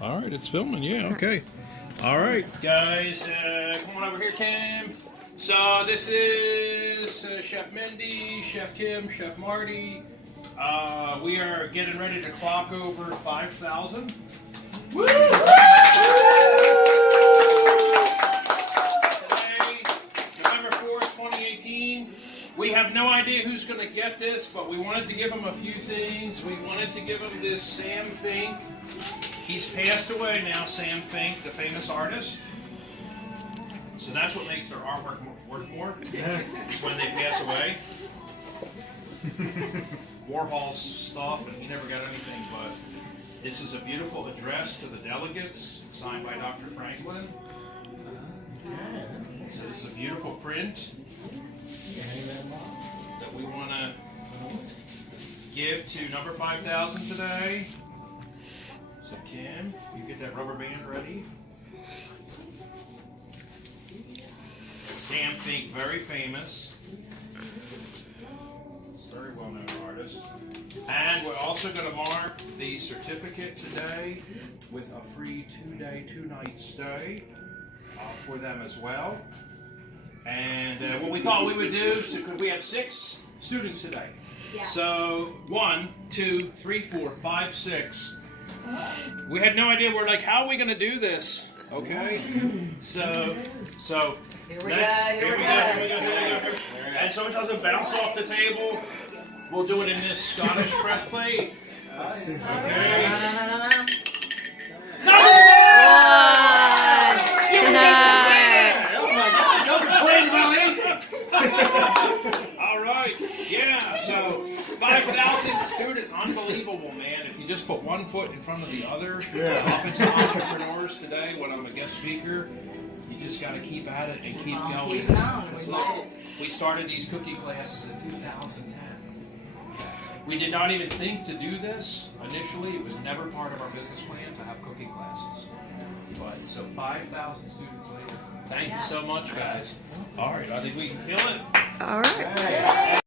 All right, it's filming. Yeah, okay. All right, guys, come on over here, Kim. So this is Chef Mindy, Chef Kim, Chef Marty. We are getting ready to clock over 5,000. Woo! Today, November 4th, 2018. We have no idea who's going to get this, but we wanted to give them a few things. We wanted to give them this Sam Fink. He's passed away now, Sam Fink, the famous artist. So that's what makes their artwork worth more, is when they pass away. Warhol's stuff, and he never got anything, but this is a beautiful address to the delegates, signed by Dr. Franklin. So this is a beautiful print that we want to give to number 5,000 today. So Kim, you get that rubber band ready. Sam Fink, very famous, very well-known artist. And we're also going to mark the certificate today with a free 2-day, 2-night stay for them as well. And what we thought we would do, so we have 6 students today. Yeah. So 1, 2, 3, 4, 5, 6. We had no idea. We're like, how are we going to do this? Okay. So here we go. And so it doesn't bounce off the table. We'll do it in this Scottish press plate. Okay. No! All right. Yeah. So 5,000 students, unbelievable, man. If you just put one foot in front of the other, offensive entrepreneurs today, when I'm a guest speaker, you just got to keep at it and keep going. Keep it on. We started these cookie classes in 2010. We did not even think to do this initially. It was never part of our business plan to have cooking classes. But so 5,000 students later. Thank you so much, guys. All right, I think we can kill it. All right.